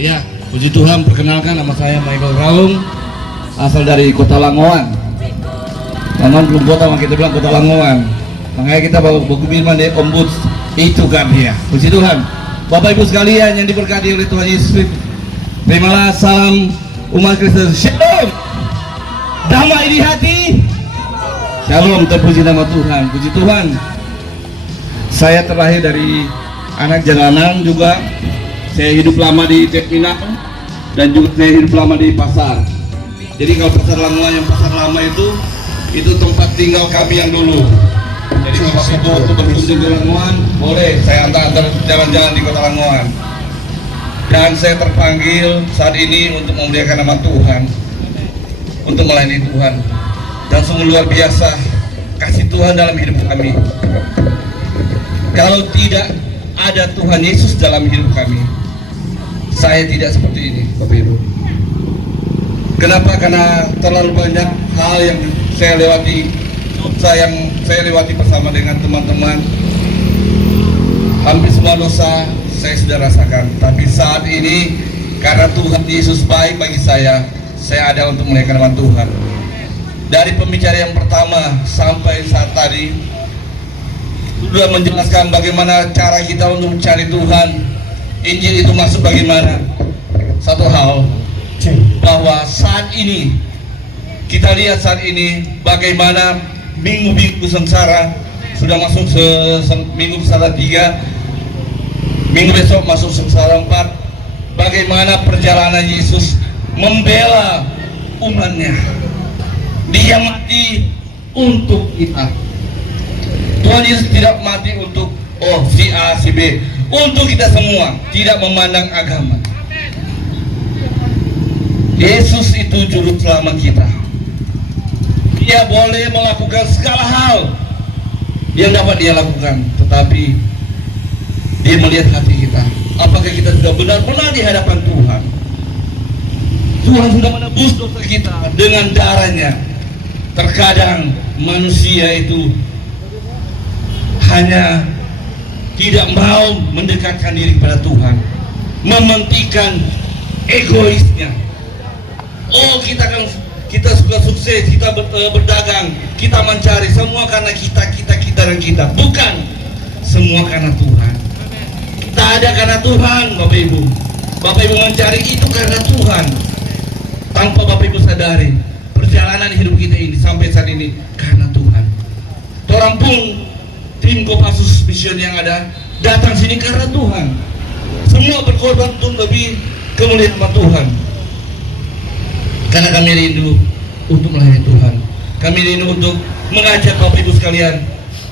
Iya, puji Tuhan, perkenalkan nama saya Michael Raung, asal dari Kota Langowan. Langowan belum kota, kita bilang Kota Langowan. Makanya kita bawa buku firman deh, Ombuds itu kan dia. Puji Tuhan. Bapak Ibu sekalian yang diberkati oleh Tuhan Yesus, terimalah salam umat Kristen. Shalom, damai di hati. Shalom, terpuji nama Tuhan. Puji Tuhan. Saya terlahir dari anak jalanan juga. Saya hidup lama di Tekminang dan juga saya hidup lama di pasar. Jadi kalau pasar Langowan, yang pasar lama itu tempat tinggal kami yang dulu. Jadi kalau Bapak berkunjung ke Langowan, boleh saya antar jalan-jalan di Kota Langowan. Dan saya terpanggil saat ini untuk memuliakan nama Tuhan, untuk melayani Tuhan. Dan sungguh luar biasa kasih Tuhan dalam hidup kami. Kalau tidak ada Tuhan Yesus dalam hidup kami, saya tidak seperti ini, Bapak Ibu. Kenapa? Karena terlalu banyak hal yang saya lewati, yang saya lewati bersama dengan teman-teman. Hampir semua dosa saya sudah rasakan. Tapi saat ini karena Tuhan Yesus baik bagi saya ada untuk memuliakan nama Tuhan. Dari pembicara yang pertama sampai saat tadi sudah menjelaskan bagaimana cara kita untuk mencari Tuhan. Injil itu masuk bagaimana? Satu hal, bahwa saat ini kita lihat saat ini bagaimana minggu-minggu sengsara sudah masuk minggu sengsara 3, minggu besok masuk sengsara 4. Bagaimana perjalanan Yesus membela umatnya. Dia mati untuk kita. Tuhan Yesus tidak mati untuk si A, si B, untuk kita semua, tidak memandang agama. Yesus itu juru selamat kita. Dia boleh melakukan segala hal yang dapat dia lakukan, tetapi dia melihat hati kita. Apakah kita sudah benar-benar di hadapan Tuhan? Tuhan sudah menebus dosa kita dengan darahnya. Terkadang manusia itu hanya tidak mau mendekatkan diri kepada Tuhan, mementingkan egoisnya. Oh, kita suka sukses, kita berdagang, kita mencari semua karena kita. Bukan semua karena Tuhan. Tak ada karena Tuhan, Bapak Ibu. Bapak Ibu mencari itu karena Tuhan, tanpa Bapak Ibu sadari perjalanan hidup kita ini sampai saat ini karena Tuhan. Orang pun tim Kopassus Mission yang ada datang sini karena Tuhan. Semua berkorban untuk lebih kemuliaan nama Tuhan. Karena kami rindu untuk melayani Tuhan. Kami rindu untuk mengajak Bapak Ibu sekalian,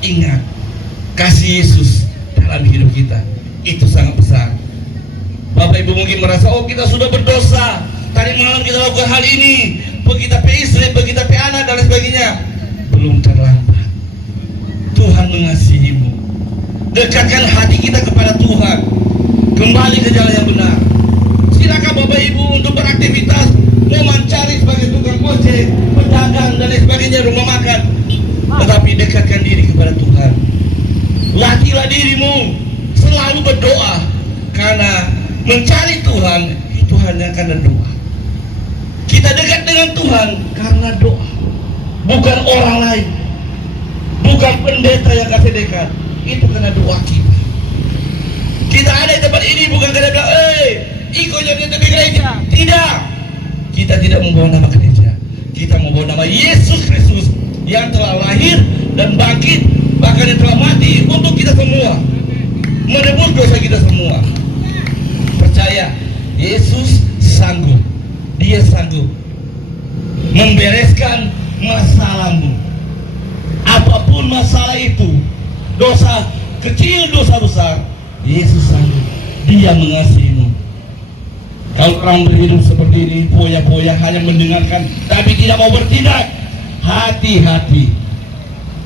ingat kasih Yesus dalam hidup kita itu sangat besar. Bapak Ibu mungkin merasa, oh kita sudah berdosa, tadi malam kita lakukan hal ini, begitu istri, begitu anak dan lain sebagainya. Belum terlambat. Tuhan mengasihimu. Dekatkan hati kita kepada Tuhan. Kembali ke jalan yang benar. Silakan Bapak Ibu untuk beraktivitas, mau mencari sebagai tukang ojek, pedagang dan lain sebagainya, rumah makan. Tetapi dekatkan diri kepada Tuhan. Latihlah dirimu selalu berdoa, karena mencari Tuhan itu hanya karena doa. Kita dekat dengan Tuhan karena doa, bukan orang lain, bukan pendeta yang kasih dekat. Itu karena doa kita. Kita ada di tempat ini bukan karena bilang, ikut jadi gereja. Tidak. Kita tidak membawa nama gereja. Kita membawa nama Yesus Kristus yang telah lahir dan bangkit, bahkan yang telah mati untuk kita semua, menebus dosa kita semua. Percaya, Yesus sanggup. Dia sanggup membereskan masalahmu. Apapun masalah itu, dosa kecil, dosa besar, Yesus sanggup. Dia mengasihimu. Kalau orang berhidup seperti ini, poya-poya hanya mendengarkan tapi tidak mau bertindak, hati-hati.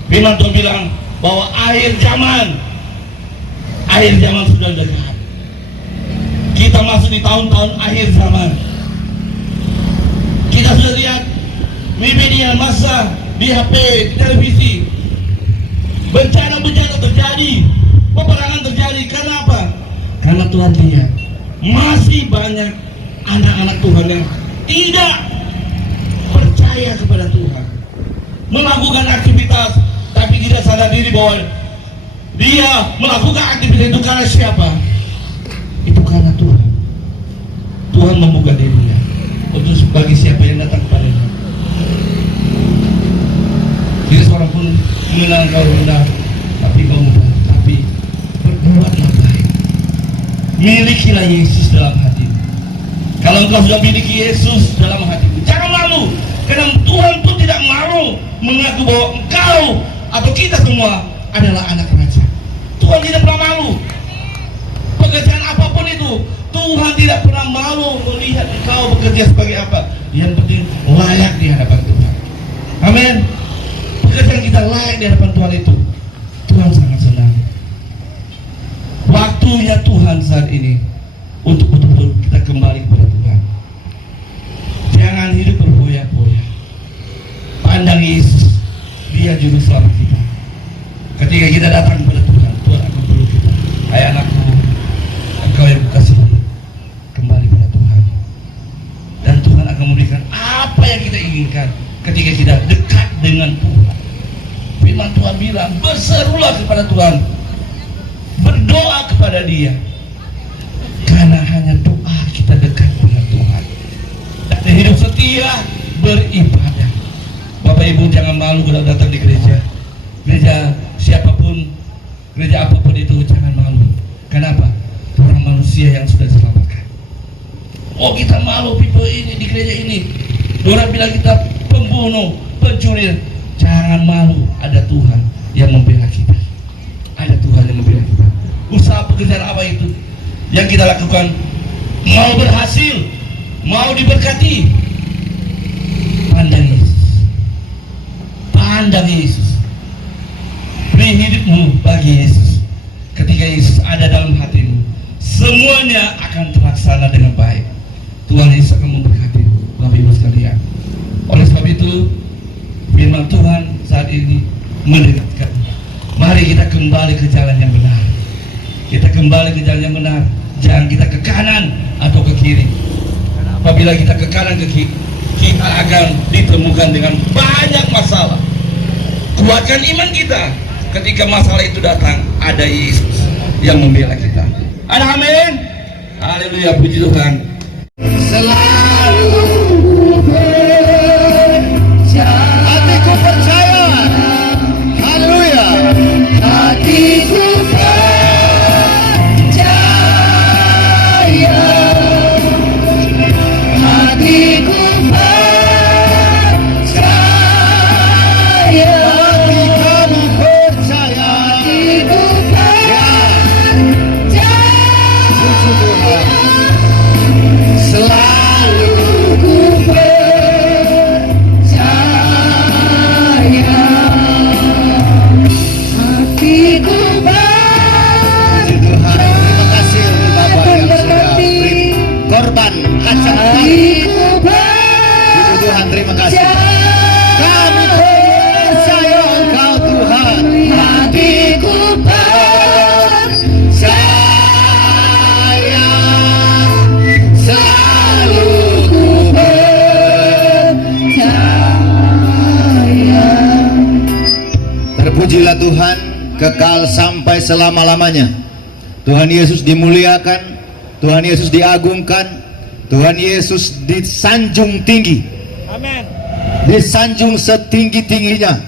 Firman Tuhan bilang bahwa akhir zaman sudah dekat. Kita masuk di tahun-tahun akhir zaman. Kita sudah lihat di media massa, di HP, di televisi, bencana terjadi, peperangan terjadi. Karena apa? Karena Tuhan lihat masih banyak anak-anak Tuhan yang tidak percaya kepada Tuhan, melakukan aktivitas tapi tidak sadar diri bahwa dia melakukan aktivitas itu karena siapa? Itu karena Tuhan. Tuhan membuka dirinya untuk bagi siapa yang datang kepadanya. Tidak seorang pun mengenal kau rendah, tapi kau mudah, tapi berbuatlah baik. Milikilah Yesus dalam hatimu. Kalau engkau sudah miliki Yesus dalam hatimu, jangan malu, karena Tuhan pun tidak malu mengaku bahwa engkau atau kita semua adalah anak raja. Tuhan tidak pernah malu. Pekerjaan apapun itu, Tuhan tidak pernah malu melihat engkau bekerja sebagai apa. Yang penting layak di hadapan Tuhan. Amin. Pekerjaan kita layak di hadapan Tuhan itu, Tuhan sangat senang. Waktunya Tuhan saat ini untuk betul-betul kita kembali kepada Tuhan. Jangan hidup berfoya-foya. Pandang Yesus, Dia juru selamat kita. Ketika kita datang kepada Tuhan, Tuhan akan peluk kita. Hai anakku, engkau yang kukasihi, kembali pada Tuhan. Dan Tuhan akan memberikan apa yang kita inginkan ketika kita dekat dengan Tuhan. Firman Tuhan bilang, berserulah kepada Tuhan, berdoa kepada Dia, karena hanya doa kita dekat dengan Tuhan. Dan hidup setia beribadah. Bapak Ibu jangan malu kalau datang di gereja. Gereja siapapun, gereja apapun itu, jangan malu. Kenapa? Orang manusia yang sudah diselamatkan. Oh, kita malu people ini di gereja ini. Orang bilang kita pembunuh, pencuri. Jangan malu, ada Tuhan yang membela kita. Ada Tuhan yang membela kita. Usaha pekerjaan apa itu yang kita lakukan, mau berhasil, mau diberkati, pandang Yesus. Pandang Yesus. Beri hidupmu bagi Yesus. Ketika Yesus ada dalam hatimu, semuanya akan terlaksana dengan baik. Tuhan Yesus akan memberkati Bapak Ibu sekalian. Oleh sebab itu, firman Tuhan saat ini mendekatkan. Mari kita kembali ke jalan yang benar. Kita kembali ke jalan yang benar. Jangan kita ke kanan atau ke kiri. Apabila kita ke kanan ke kiri, kita akan ditemukan dengan banyak masalah. Kuatkan iman kita. Ketika masalah itu datang, ada Yesus yang membela kita. Ada amin. Haleluya, puji Tuhan. Selalu hatiku percaya. Haleluya. Hatiku percaya. Hatiku percaya. Hati kamu percaya. Hatiku percaya. Puji Tuhan. Selalu ku percaya. Hatiku Puji Tuhan, terima kasih untuk Bapak yang sudah beri korban hajat kami. Puji Tuhan, terima kasih. Kami percaya Engkau Tuhan. Hatiku Percaya, selalu ku percaya. Terpujilah Tuhan, kekal sampai selama-lamanya. Tuhan Yesus dimuliakan, Tuhan Yesus diagungkan, Tuhan Yesus disanjung tinggi. Amin. Disanjung setinggi-tingginya,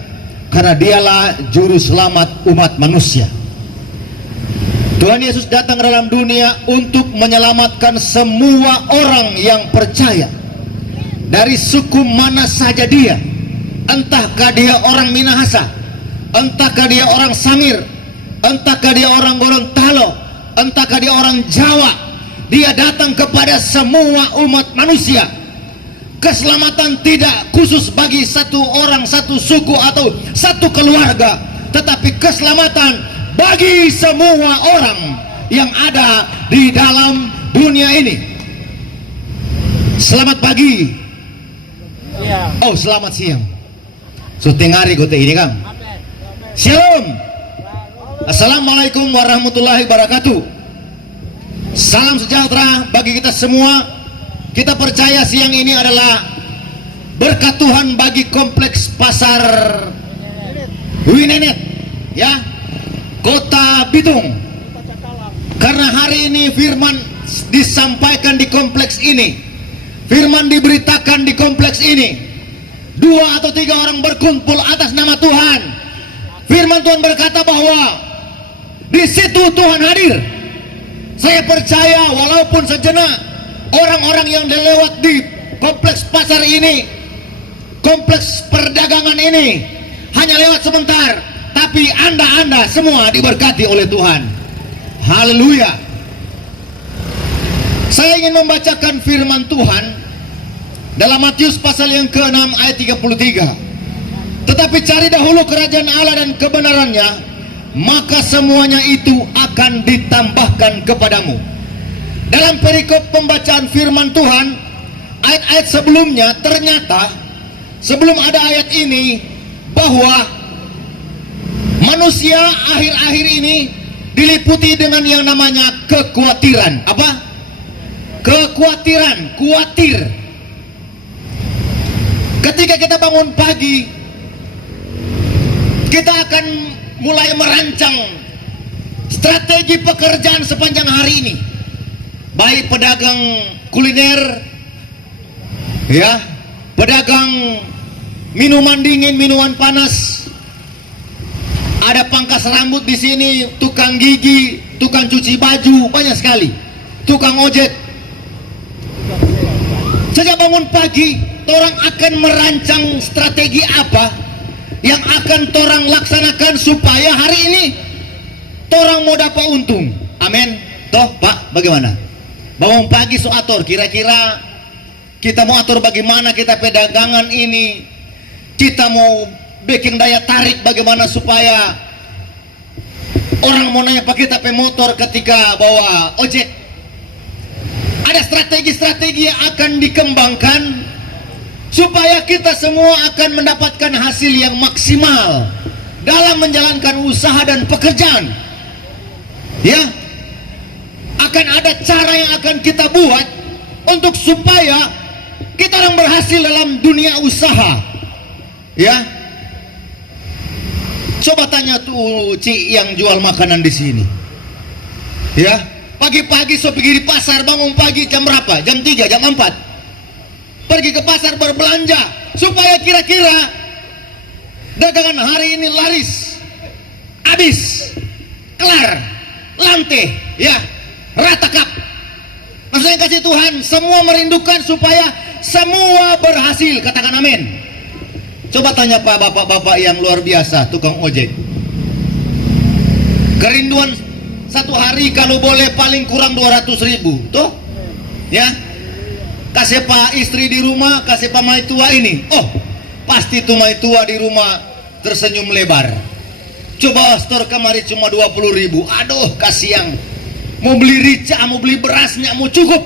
karena Dialah juru selamat umat manusia. Tuhan Yesus datang ke dalam dunia untuk menyelamatkan semua orang yang percaya, dari suku mana saja dia, entahkah dia orang Minahasa, entahkah dia orang Sangir, entahkah dia orang Gorontalo, entahkah dia orang Jawa. Dia datang kepada semua umat manusia. Keselamatan tidak khusus bagi satu orang, satu suku atau satu keluarga, tetapi keselamatan bagi semua orang yang ada di dalam dunia ini. Selamat pagi. Oh, selamat siang. Syuting hari kote ini kan. Shalom. Assalamualaikum warahmatullahi wabarakatuh. Salam sejahtera bagi kita semua. Kita percaya siang ini adalah berkat Tuhan bagi kompleks pasar Winenet, ya, Kota Bitung. Karena hari ini firman disampaikan di kompleks ini, firman diberitakan di kompleks ini. 2 atau 3 orang berkumpul atas nama Tuhan. Firman Tuhan berkata bahwa di situ Tuhan hadir. Saya percaya walaupun sejenak orang-orang yang lewat di kompleks pasar ini, kompleks perdagangan ini, hanya lewat sebentar, tapi Anda semua diberkati oleh Tuhan. Haleluya. Saya ingin membacakan firman Tuhan dalam Matius pasal yang ke-6 ayat 33. Tetapi cari dahulu kerajaan Allah dan kebenarannya, maka semuanya itu akan ditambahkan kepadamu. Dalam perikop pembacaan firman Tuhan, ayat-ayat sebelumnya ternyata sebelum ada ayat ini bahwa manusia akhir-akhir ini diliputi dengan yang namanya kekhawatiran. Apa? Kekhawatiran, khawatir. Ketika kita bangun pagi, kita akan mulai merancang strategi pekerjaan sepanjang hari ini. Baik pedagang kuliner, ya, pedagang minuman dingin, minuman panas, ada pangkas rambut di sini, tukang gigi, tukang cuci baju, banyak sekali, tukang ojek. Sejak bangun pagi, orang akan merancang strategi apa yang akan orang laksanakan supaya hari ini orang mau dapat untung. Amin. Toh Pak, bagaimana? Bangun pagi so atur, kira-kira kita mau atur bagaimana kita perdagangan ini, kita mau bikin daya tarik bagaimana supaya orang mau nanya pakai tapi motor ketika bawa ojek. Ada strategi-strategi yang akan dikembangkan supaya kita semua akan mendapatkan hasil yang maksimal dalam menjalankan usaha dan pekerjaan. Ya, akan ada cara yang akan kita buat untuk supaya kita orang berhasil dalam dunia usaha. Ya, coba tanya tuh Ci yang jual makanan di sini. Ya, pagi-pagi so pergi di pasar, bangun pagi jam berapa? Jam 3, jam 4. Pergi ke pasar berbelanja supaya kira-kira dagangan hari ini laris, habis, kelar, lantai, ya, rata kap. Maksudnya kasih Tuhan semua merindukan supaya semua berhasil. Katakan amin. Coba tanya Pak bapak-bapak yang luar biasa, tukang ojek. Kerinduan satu hari kalau boleh paling kurang 200.000, tuh, ya. Kasih Pak istri di rumah, kasih Pak maitua ini. Oh, pasti tuh maitua di rumah tersenyum lebar. Coba store kemari cuma 20.000. Aduh, kasihan. Mau beli rica, mau beli berasnya, mau cukup.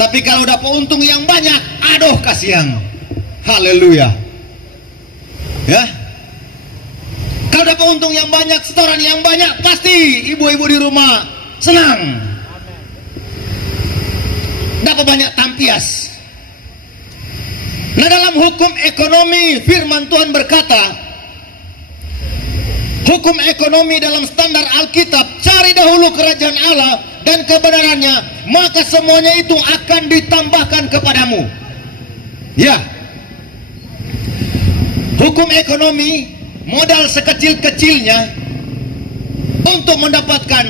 Tapi kalau dapat untung yang banyak, aduh kasihan. Haleluya. Ya. Kalau dapat untung yang banyak, setoran yang banyak, pasti ibu-ibu di rumah senang. Dapat banyak tampias. Nah, dalam hukum ekonomi firman Tuhan berkata, hukum ekonomi dalam standar Alkitab, cari dahulu kerajaan Allah dan kebenarannya, maka semuanya itu akan ditambahkan kepadamu. Ya. Hukum ekonomi modal sekecil-kecilnya untuk mendapatkan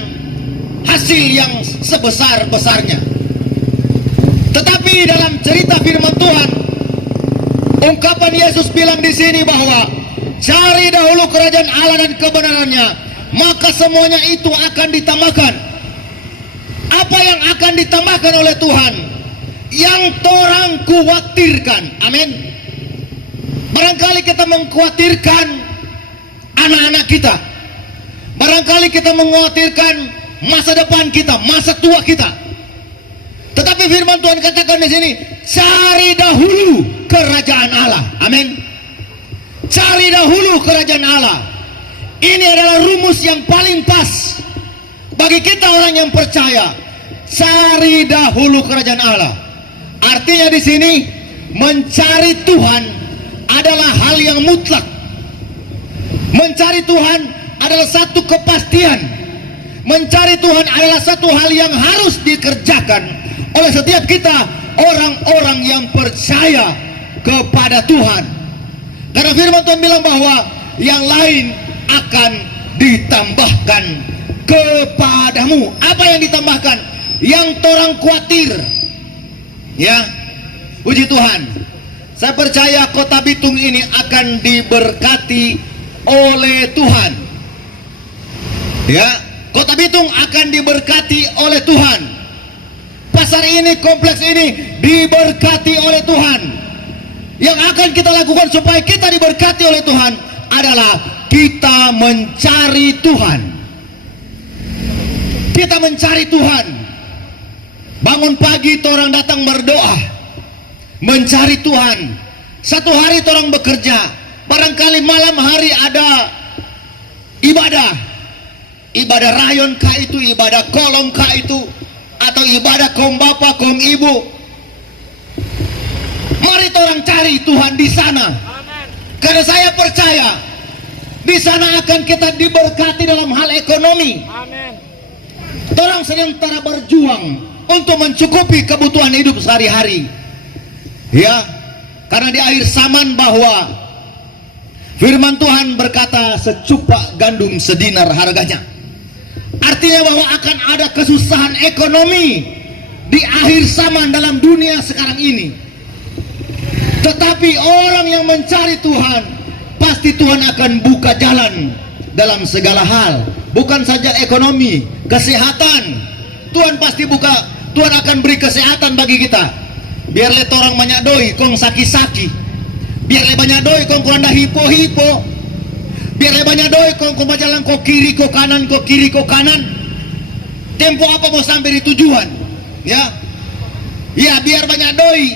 hasil yang sebesar-besarnya. Tetapi dalam cerita firman Tuhan, ungkapan Yesus bilang di sini bahwa cari dahulu kerajaan Allah dan kebenarannya, maka semuanya itu akan ditambahkan. Apa yang akan ditambahkan oleh Tuhan? Yang orang khawatirkan. Amin. Barangkali kita mengkhawatirkan anak-anak kita. Barangkali kita mengkhawatirkan masa depan kita, masa tua kita. Tetapi firman Tuhan katakan di sini, cari dahulu kerajaan Allah. Amin. Cari dahulu kerajaan Allah. Ini adalah rumus yang paling pas Bagi kita orang yang percaya, cari dahulu kerajaan Allah. Artinya di sini mencari Tuhan adalah hal yang mutlak. Mencari Tuhan adalah satu kepastian. Mencari Tuhan adalah satu hal yang harus dikerjakan oleh setiap kita, orang-orang yang percaya kepada Tuhan. Karena firman Tuhan bilang bahwa yang lain akan ditambahkan kepadamu. Apa yang ditambahkan? Yang torang khawatir. Ya, puji Tuhan. Saya percaya Kota Bitung ini akan diberkati oleh Tuhan. Ya, Kota Bitung akan diberkati oleh Tuhan. Pasar ini, kompleks ini diberkati oleh Tuhan. Yang akan kita lakukan supaya kita diberkati oleh Tuhan adalah kita mencari Tuhan. Kita mencari Tuhan. Bangun pagi orang datang berdoa, mencari Tuhan. Satu hari orang bekerja, barangkali malam hari ada ibadah. Ibadah rayon kah itu, ibadah kolom kah itu, atau ibadah kaum bapak, kaum ibu. Mari orang cari Tuhan di sana. Karena saya percaya di sana akan kita diberkati dalam hal ekonomi. Orang sementara berjuang untuk mencukupi kebutuhan hidup sehari-hari. Ya, karena di akhir zaman bahwa firman Tuhan berkata secupak gandum sedinar harganya. Artinya bahwa akan ada kesusahan ekonomi di akhir zaman dalam dunia sekarang ini. Tetapi orang yang mencari Tuhan, pasti Tuhan akan buka jalan dalam segala hal. Bukan saja ekonomi, kesehatan. Tuhan pasti buka, Tuhan akan beri kesehatan bagi kita. Biar le orang banyak doi, kong saki-saki. Biar le banyak doi, kong kuranda hipo-hipo. Biar le banyak doi, kong jalan kok kiri kok kanan, kok kiri kok kanan. Tempo apa mau sampai di tujuan? Ya, ya biar banyak doi.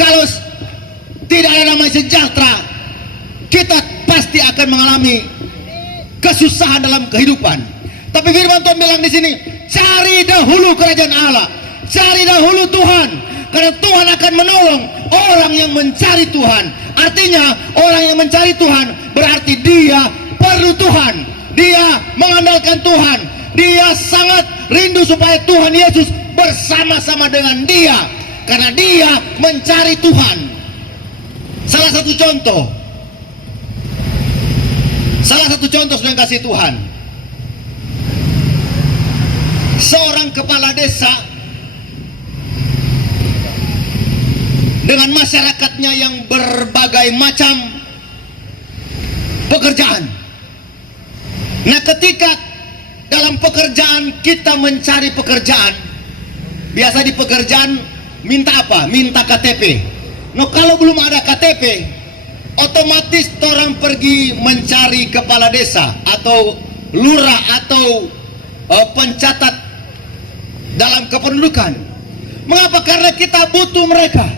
Kalau tidak ada namanya sejahtera, kita pasti akan mengalami kesusahan dalam kehidupan. Tapi firman Tuhan bilang di sini, cari dahulu kerajaan Allah, cari dahulu Tuhan, karena Tuhan akan menolong orang yang mencari Tuhan. Artinya orang yang mencari Tuhan berarti dia perlu Tuhan, dia mengandalkan Tuhan, dia sangat rindu supaya Tuhan Yesus bersama-sama dengan dia, karena dia mencari Tuhan. Salah satu contoh sudah kasih Tuhan. Seorang kepala desa dengan masyarakatnya yang berbagai macam pekerjaan. Nah, ketika dalam pekerjaan kita mencari pekerjaan, biasa di pekerjaan minta apa? Minta KTP. Nah, kalau belum ada KTP, otomatis orang pergi mencari kepala desa atau lurah atau pencatat dalam kependudukan. Mengapa? Karena kita butuh mereka.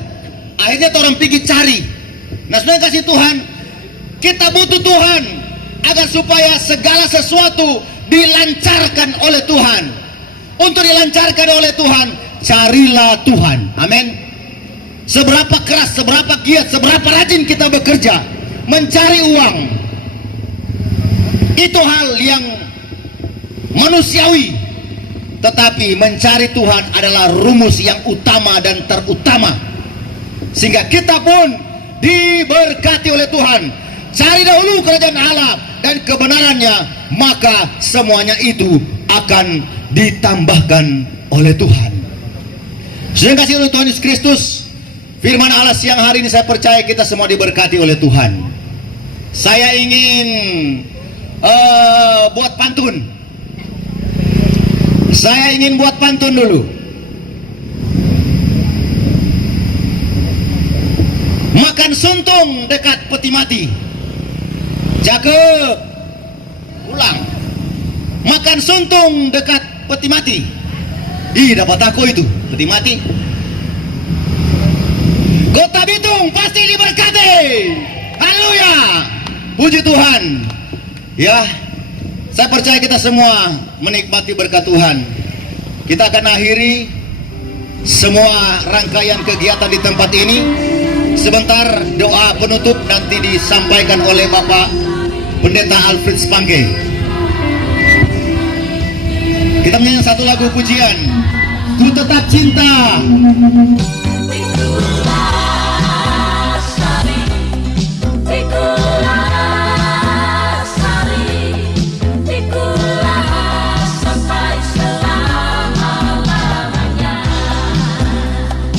Akhirnya orang pergi cari. Nah, sudah kasih Tuhan, kita butuh Tuhan agar supaya segala sesuatu dilancarkan oleh Tuhan. Untuk dilancarkan oleh Tuhan, carilah Tuhan. Amin. Seberapa keras, seberapa giat, seberapa rajin kita bekerja mencari uang, itu hal yang manusiawi. Tetapi mencari Tuhan adalah rumus yang utama dan terutama, sehingga kita pun diberkati oleh Tuhan. Cari dahulu kerajaan Allah dan kebenarannya, maka semuanya itu akan ditambahkan oleh Tuhan. Sudah kasih oleh Tuhan Yesus Kristus, firman Allah siang hari ini, saya percaya kita semua diberkati oleh Tuhan. Saya ingin buat pantun. Saya ingin buat pantun dulu. Makan suntung dekat peti mati. Cakep. Ulang. Makan suntung dekat peti mati. Ih, dapat aku itu, peti mati. Kota Bitung pasti diberkati. Haleluya. Puji Tuhan. Ya, Saya percaya kita semua menikmati berkat Tuhan. Kita akan akhiri semua rangkaian kegiatan di tempat ini. Sebentar doa penutup nanti disampaikan oleh Bapak Pendeta Alfred Spangge. Kita menyanyi satu lagu pujian, Ku Tetap Cinta. Itulah